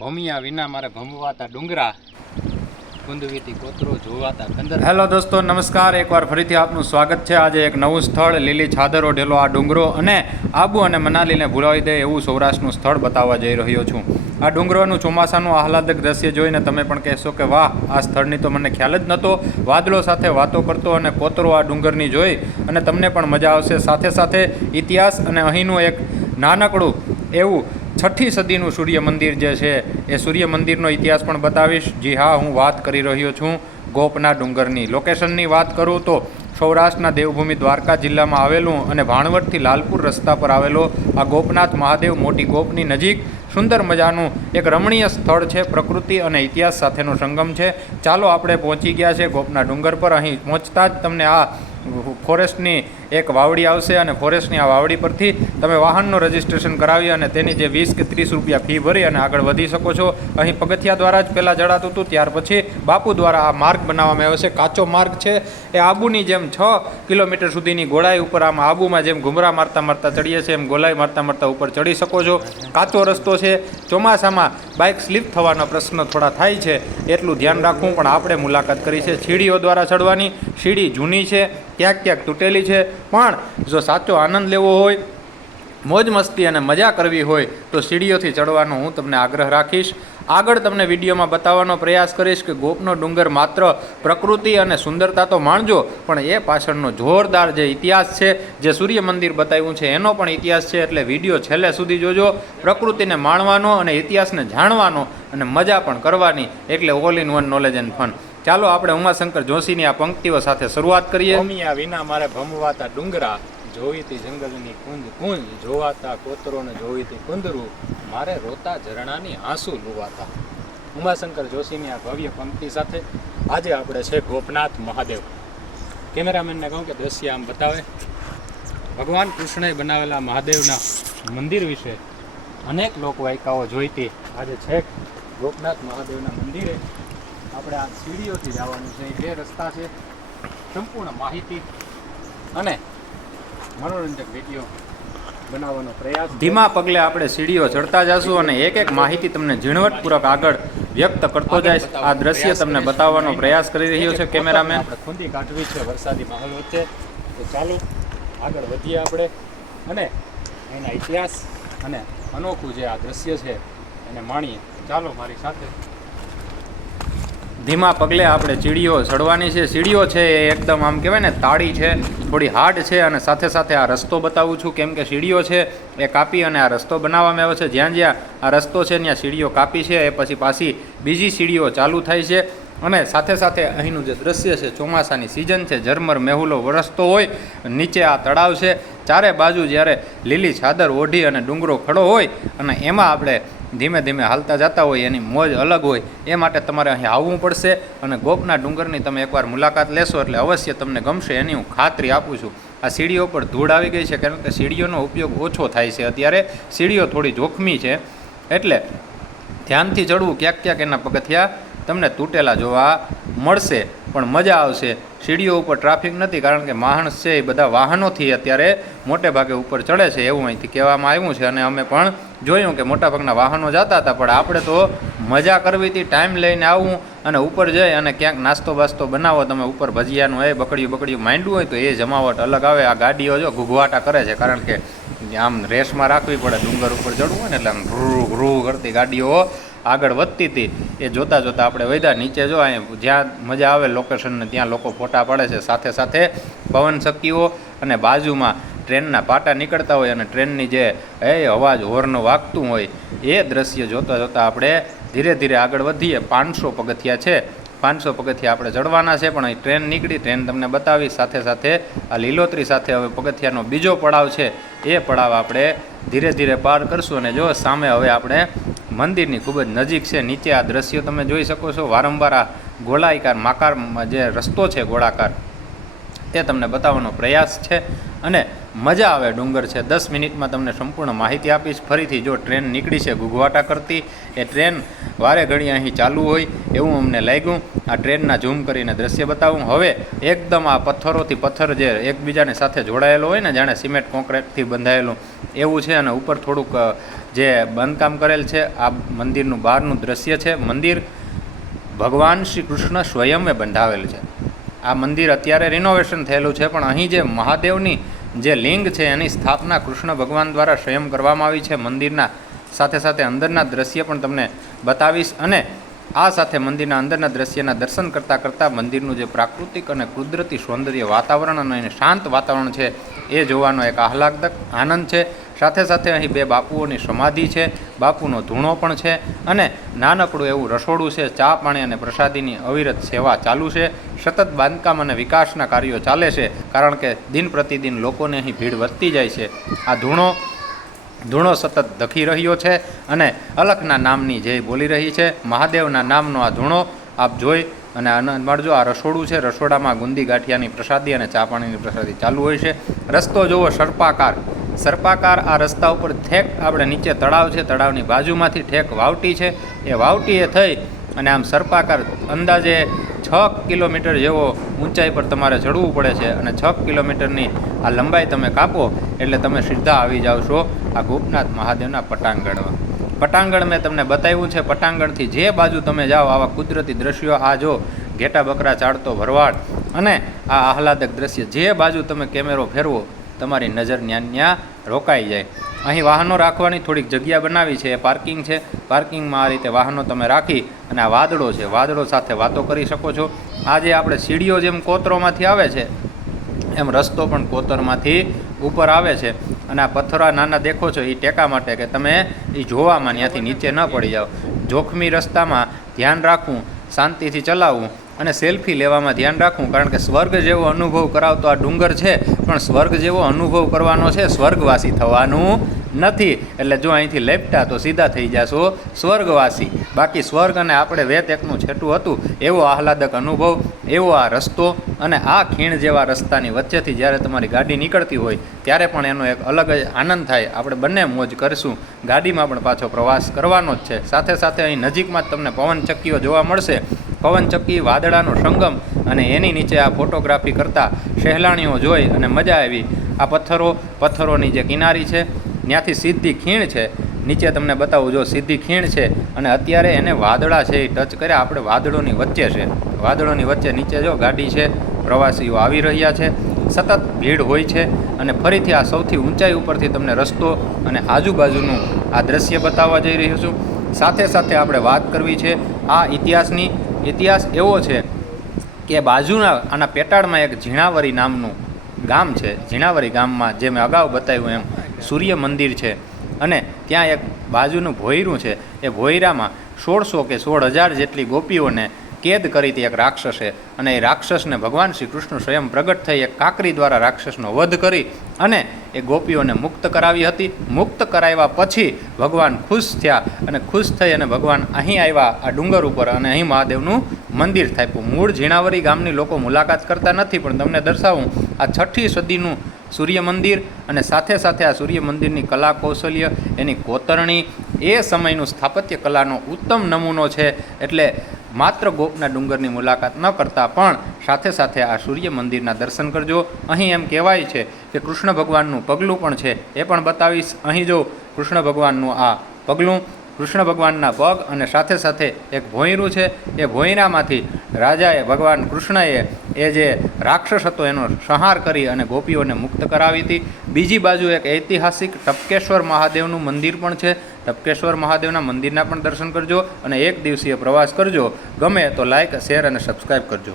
ભમ્યા વિના મારે ભમવાતા ડુંગરા કુંદવીતી કોતરો જોવાતા કંદર. હેલો દોસ્તો, નમસ્કાર. એકવાર ફરીથી આપનું સ્વાગત છે. આજે એક નવું સ્થળ, લીલી છાદરો ઢેલો આ ડુંગરો અને આબુ અને મનાલીને ભૂલાવી દે એવું સૌરાષ્ટ્રનું સ્થળ બતાવવા જઈ રહ્યો છું. આ ડુંગરોનું ચોમાસાનું આહલાદક દ્રશ્ય જોઈને તમે પણ કહેશો કે વાહ, આ સ્થળની તો મને ખ્યાલ જ નહોતો. વાદળો સાથે વાતો કરતો અને કોતરો આ ડુંગરની જોઈ અને તમને પણ મજા આવશે. સાથે સાથે ઇતિહાસ અને અહીંનું એક નાનકડું એવું 6ઠી સદીનું સૂર્ય મંદિર જે છે એ સૂર્ય મંદિરનો ઇતિહાસ પણ બતાવીશ. જી હા, હું વાત કરી રહ્યો છું ગોપના ડુંગરની. લોકેશનની વાત કરું તો સૌરાષ્ટ્રના દેવભૂમિ દ્વારકા જિલ્લામાં આવેલું અને ભાણવડથી લાલપુર રસ્તા પર આવેલો આ ગોપનાથ મહાદેવ મોટી ગોપની નજીક સુંદર મજાનું એક રમણીય સ્થળ છે. પ્રકૃતિ અને ઇતિહાસ સાથેનો સંગમ છે. ચાલો, આપણે પહોંચી ગયા છે ગોપના ડુંગર પર. અહીં પહોંચતા જ તમને આ ફોરેસ્ટની એક વાવડી આવશે અને ફોરેસ્ટની આ વાવડી પરથી તમે વાહનનું રજિસ્ટ્રેશન કરાવી અને તેની જે 20 કે 30 રૂપિયા ફી ભરી અને આગળ વધી શકો છો. અહીં પગથિયા દ્વારા જ પહેલાં જડાતું હતું, ત્યાર પછી બાપુ દ્વારા આ માર્ગ બનાવવામાં આવ્યો છે. કાચો માર્ગ છે. એ આબુની જેમ 6 કિલોમીટર સુધીની ગોળાઈ ઉપર આમાં આબુમાં જેમ ઘુમરા મારતા મારતા ચડીએ છીએ એમ ગોળાઈ મારતા મારતા ઉપર ચડી શકો છો. કાચો રસ્તો છે. ચોમાસામાં બાઇક સ્લીપ થવાનો પ્રશ્ન થોડા થાય છે, એટલું ધ્યાન રાખવું. પણ આપણે મુલાકાત કરી છે સીડીઓ દ્વારા ચડવાની. સીડી જૂની છે, ક્યાંક ક્યાંક તૂટેલી છે, પણ જો સાચો આનંદ લેવો હોય, મોજ મસ્તી અને મજા કરવી હોય તો સીડીઓથી ચડવાનો હું તમને આગ્રહ રાખીશ. આગળ તમને વિડીયોમાં બતાવવાનો પ્રયાસ કરીશ કે ગોપનો ડુંગર માત્ર પ્રકૃતિ અને સુંદરતા તો માણજો, પણ એ પાછળનો જોરદાર જે ઇતિહાસ છે, જે સૂર્ય મંદિર બતાવ્યું છે એનો પણ ઇતિહાસ છે. એટલે વિડીયો છેલ્લે સુધી જોજો. પ્રકૃતિને માણવાનો અને ઇતિહાસને જાણવાનો અને મજા પણ કરવાની, એટલે all in one knowledge and fun. ચાલો, આપણે ઉમાશંકર જોશીની આ પંક્તિઓ સાથે શરૂઆત કરીએ. ભમ્યા વિના મારે ભમવાતા ડુંગરા જોઈતી જંગલની કુંજ કુંજ જોવાતા કોતરો ને જોઈતી કુંદરું મારે રોતા ઝરણાની આંસુ લુવાતા. ઉમાશંકર જોશીની આ ભવ્ય પંક્તિ સાથે આજે આપણે છે ગોપનાથ મહાદેવ. કેમેરામેનને કહું કે દ્રશ્ય આમ બતાવે. ભગવાન કૃષ્ણએ બનાવેલા મહાદેવના મંદિર વિશે અનેક લોકવાયકાઓ જોઈતી. આજે છેક ગોપનાથ મહાદેવના મંદિરે આપણે આ સીડીઓથી જવાનું છે. બે રસ્તા છે. સંપૂર્ણ માહિતી અને મનોરંજક વિડીયો બનાવવાનો પ્રયાસ. ધીમા પગલે આપણે સીડીઓ ચડતા જશું અને એક એક માહિતી તમને ઝીણવટપૂર્વક આગળ વ્યક્ત કરતો જાય. આ દ્રશ્ય તમને બતાવવાનો પ્રયાસ કરી રહ્યો છે કેમેરામેન. આપણે ખૂંદી કાઢવી છે વરસાદી માહોલ વચ્ચે. તો ચાલો આગળ વધીએ આપણે અને એના ઇતિહાસ અને અનોખું જે આ દ્રશ્ય છે એને માણીએ. ચાલો મારી સાથે. ધીમા પગલે આપણે સીડીઓ ચડવાની છે. સીડીઓ છે એ એકદમ આમ કહેવાય ને તાળી છે, થોડી હાર્ડ છે. અને સાથે સાથે આ રસ્તો બતાવું છું, કેમ કે સીડીઓ છે એ કાપી અને આ રસ્તો બનાવવામાં આવ્યો છે. જ્યાં જ્યાં આ રસ્તો છે ત્યાં સીડીઓ કાપી છે, એ પછી પાછી બીજી સીડીઓ ચાલુ થાય છે. અને સાથે સાથે અહીંનું જે દ્રશ્ય છે, ચોમાસાની સિઝન છે, ઝરમર મેહુલો વરસતો હોય, નીચે આ તળાવ છે, ચારે બાજુ જ્યારે લીલી ચાદર ઓઢી અને ડુંગરો ખડો હોય અને એમાં આપણે ધીમે ધીમે હાલતા જતા હોય, એની મોજ અલગ હોય. એ માટે તમારે અહીં આવવું પડશે અને ગોપના ડુંગરની તમે એકવાર મુલાકાત લેશો એટલે અવશ્ય તમને ગમશે, એની હું ખાતરી આપું છું. આ સીડીઓ પર ધૂળ આવી ગઈ છે, કારણ કે સીડીઓનો ઉપયોગ ઓછો થાય છે અત્યારે. સીડીઓ થોડી જોખમી છે, એટલે ધ્યાનથી ચડવું. ક્યાંક ક્યાંક એના પગથિયા તમને તૂટેલા જોવા મળશે, પણ મજા આવશે. સીડીઓ ઉપર ટ્રાફિક નથી, કારણ કે માણસ છે એ બધા વાહનોથી અત્યારે મોટે ભાગે ઉપર ચડે છે એવું અહીંથી કહેવામાં આવ્યું છે. અને અમે પણ જોયું કે મોટાભાગના વાહનો જતા હતા, પણ આપણે તો મજા કરવી હતી. ટાઈમ લઈને આવવું અને ઉપર જઈ અને ક્યાંક નાસ્તો બાસ્તો બનાવો તમે. ઉપર ભજીયાનું બકડિયું માંડવું હોય તો એ જમાવટ અલગ આવે. આ ગાડીઓ જો ઘૂઘવાટા કરે છે, કારણ કે આમ રેસમાં રાખવી પડે. ડુંગર ઉપર ચડવું હોય ને એટલે આમ ઘ્રૂ કરતી ગાડીઓ આગળ વધતી હતી. એ જોતાં જોતાં આપણે વધ્યા નીચે. જો અહીંયા જ્યાં મજા આવે લોકેશનને ત્યાં લોકો ફોટા પાડે છે. સાથે સાથે પવન ચક્કીઓ અને બાજુમાં ટ્રેનના પાટા નીકળતા હોય અને ટ્રેનની જે અવાજ હોર્ન વાગતું હોય, એ દ્રશ્ય જોતાં જોતાં આપણે ધીરે ધીરે આગળ વધીએ. 500 પગથિયા છે. 500 પગથિયા આપણે ચડવાના છે, પણ અહીં ટ્રેન નીકળી, ટ્રેન તમને બતાવી. સાથે સાથે આ લીલોતરી સાથે હવે પગથિયાનો બીજો પડાવ છે, એ પડાવ આપણે ધીરે ધીરે પાર કરશું. અને જો સામે હવે આપણે મંદિરની ખૂબ જ નજીક છે. નીચે આ દ્રશ્યો તમે જોઈ શકો છો. વારંવાર આ ગોળાકાર માકાર જે રસ્તો છે ગોળાકાર, તે તમને બતાવવાનો પ્રયાસ છે. અને મજા આવે. ડુંગર છે. 10 મિનિટમાં તમને સંપૂર્ણ માહિતી આપીશ. ફરીથી જો ટ્રેન નીકળી છે ઘૂઘવાટા કરતી, એ ટ્રેન વારે ઘડી અહીં ચાલુ હોય એવું અમને લાગ્યું. આ ટ્રેનના ઝૂમ કરીને દ્રશ્ય બતાવું. હવે એકદમ આ પથ્થરોથી પથ્થર જે એકબીજાની સાથે જોડાયેલો હોય ને, જાણે સિમેન્ટ કોન્ક્રીટથી બંધાયેલું એવું છે. અને ઉપર થોડુંક જે બાંધકામ કરેલ છે. આ મંદિરનું બહારનું દ્રશ્ય છે. મંદિર ભગવાન શ્રી કૃષ્ણ સ્વયંએ બંધાવેલ છે. આ મંદિર અત્યારે રિનોવેશન થયેલું છે, પણ અહીં જે મહાદેવની જે લિંગ છે એની સ્થાપના કૃષ્ણ ભગવાન દ્વારા સ્વયં કરવામાં આવી છે. મંદિરના સાથે સાથે અંદરના દ્રશ્ય પણ તમને બતાવીશ, અને આ સાથે મંદિરના અંદરના દ્રશ્યના દર્શન કરતાં કરતાં મંદિરનું જે પ્રાકૃતિક અને કુદરતી સૌંદર્ય વાતાવરણ અને શાંત વાતાવરણ છે એ જોવાનો એક આહલાદક આનંદ છે. સાથે સાથે અહીં 2 બાપુઓની સમાધિ છે, બાપુનો ધૂણો પણ છે, અને નાનકડું એવું રસોડું છે. ચા પાણી અને પ્રસાદીની અવિરત સેવા ચાલુ છે. સતત બાંધકામ અને વિકાસના કાર્યો ચાલે છે, કારણ કે દિન પ્રતિદિન લોકોને અહીં ભીડ વધતી જાય છે. આ ધૂણો સતત ધખી રહ્યો છે અને અલખના નામની જય બોલી રહી છે. મહાદેવના નામનો આ ધૂણો આપ જોઈ અને આનંદ માણજો. આ રસોડું છે. રસોડામાં ગુંદી ગાંઠિયાની પ્રસાદી અને ચા પાણીની પ્રસાદી ચાલુ હોય છે. રસ્તો જુઓ સર્પાકાર આ રસ્તા ઉપર ઠેક આપણે નીચે તળાવ છે, તળાવની બાજુમાંથી ઠેક વાવટી છે. એ વાવટીએ થઈ અને આમ સર્પાકાર અંદાજે 6 કિલોમીટર જેવો ઊંચાઈ પર તમારે ચડવું પડે છે, અને 6 કિલોમીટરની આ લંબાઈ તમે કાપો એટલે તમે સીધા આવી જાઓ છો આ ગોપનાથ મહાદેવના પટાંગણમાં. પટાંગણ મેં તમને બતાવ્યું છે. પટાંગણથી જે બાજુ તમે જાઓ આવા કુદરતી દ્રશ્યો, આ જો ઘેટા બકરા ચાળતો ભરવાડ અને આ આહલાદક દ્રશ્ય, જે બાજુ તમે કેમેરો ફેરવો તમારી નજર ન્યા રોકાઈ જાય. અહીં વાહનો રાખવાની થોડીક જગ્યા બનાવી છે, એ પાર્કિંગ છે. પાર્કિંગમાં આ રીતે વાહનો તમે રાખી અને આ વાદળો છે, વાદળો સાથે વાતો કરી શકો છો. આ જે આપણે સીડીઓ જેમ કોતરોમાંથી આવે છે એમ રસ્તો પણ કોતરમાંથી ઉપર આવે છે, અને આ પથ્થરા નાના દેખો છો એ ટેકા માટે કે તમે એ જોવામાં ત્યાંથી નીચે ન પડી જાઓ. જોખમી રસ્તામાં ધ્યાન રાખવું, શાંતિથી ચલાવવું અને સેલ્ફી લેવામાં ધ્યાન રાખવું, કારણ કે સ્વર્ગ જેવો અનુભવ કરાવતો આ ડુંગર છે, પણ સ્વર્ગ જેવો અનુભવ કરવાનો છે, સ્વર્ગવાસી થવાનું નથી. એટલે જો અહીંથી લેપટા તો સીધા થઈ જશો સ્વર્ગવાસી. બાકી સ્વર્ગ અને આપણે વેત એકનું છેટું હતું એવો આહલાદક અનુભવ, એવો આ રસ્તો, અને આ ખીણ જેવા રસ્તાની વચ્ચેથી જ્યારે તમારી ગાડી નીકળતી હોય ત્યારે પણ એનો એક અલગ જ આનંદ થાય. આપણે બંને મોજ કરીશું, ગાડીમાં પણ પાછો પ્રવાસ કરવાનો જ છે. સાથે સાથે અહીં નજીકમાં જ તમને પવનચક્કીઓ જોવા મળશે. પવનચક્કી, વાદળાનો સંગમ, અને એની નીચે આ ફોટોગ્રાફી કરતા સહેલાણીઓ જોઈ અને મજા આવી. આ પથ્થરોની જે કિનારી છે ત્યાંથી સીધી ખીણ છે. નીચે તમને બતાવું, જો સીધી ખીણ છે, અને અત્યારે એને વાદળા છે એ ટચ કર્યા. આપણે વાદળોની વચ્ચે છે, વાદળોની વચ્ચે નીચે જો ગાડી છે, પ્રવાસીઓ આવી રહ્યા છે, સતત ભીડ હોય છે. અને ફરીથી આ સૌથી ઊંચાઈ ઉપરથી તમને રસ્તો અને આજુબાજુનું આ દ્રશ્ય બતાવવા જઈ રહ્યો છું. સાથે સાથે આપણે વાત કરવી છે આ ઇતિહાસની. ઇતિહાસ એવો છે કે બાજુના આના પેટાળમાં એક ઝીણાવરી નામનું ગામ છે. ઝીણાવરી ગામમાં જે મેં અગાઉ બતાવ્યું એમ સૂર્ય મંદિર છે, અને ત્યાં એક બાજુનું ભોયરું છે. એ ભોયરામાં 1600 કે 16,000 જેટલી ગોપીઓને કેદ કરી હતી એક રાક્ષસે, અને એ રાક્ષસને ભગવાન શ્રી કૃષ્ણ સ્વયં પ્રગટ થઈ એક કાંકરી દ્વારા રાક્ષસનો વધ કરી અને એ ગોપીઓને મુક્ત કરાવી હતી. મુક્ત કરાવ્યા પછી ભગવાન ખુશ થયા, અને ખુશ થઈ અને ભગવાન અહીં આવ્યા આ ડુંગર ઉપર, અને અહીં મહાદેવનું મંદિર થાપ્યું. મૂળ ઝીણાવરી ગામની લોકો મુલાકાત કરતા નથી, પણ તમને દર્શાવું આ 6ઠી સદીનું સૂર્ય મંદિર, અને સાથે સાથે આ સૂર્ય મંદિરની કલા કૌશલ્ય, એની કોતરણી, એ સમયનું સ્થાપત્ય કલાનો ઉત્તમ નમૂનો છે. એટલે માત્ર ગોપના ડુંગરની મુલાકાત ન કરતા પણ સાથે સાથે આ સૂર્ય મંદિરના દર્શન કરજો. અહીં એમ કહેવાય છે કે કૃષ્ણ ભગવાનનું પગલું પણ છે, એ પણ બતાવીશ. અહીં જો કૃષ્ણ ભગવાનનું આ પગલું, કૃષ્ણ ભગવાનના પગ, અને સાથે સાથે એક ભોંયરું છે. એ ભોંયરામાંથી રાજાએ, ભગવાન કૃષ્ણએ એ જે રાક્ષસ હતો એનો સંહાર કરી અને ગોપીઓને મુક્ત કરાવી હતી. બીજી બાજુ એક ઐતિહાસિક ટપકેશ્વર મહાદેવનું મંદિર પણ છે. ટપકેશ્વર મહાદેવના મંદિરના પણ દર્શન કરજો, અને એક દિવસીય પ્રવાસ કરજો. ગમે તો લાઇક, શેર અને સબસ્ક્રાઈબ કરજો.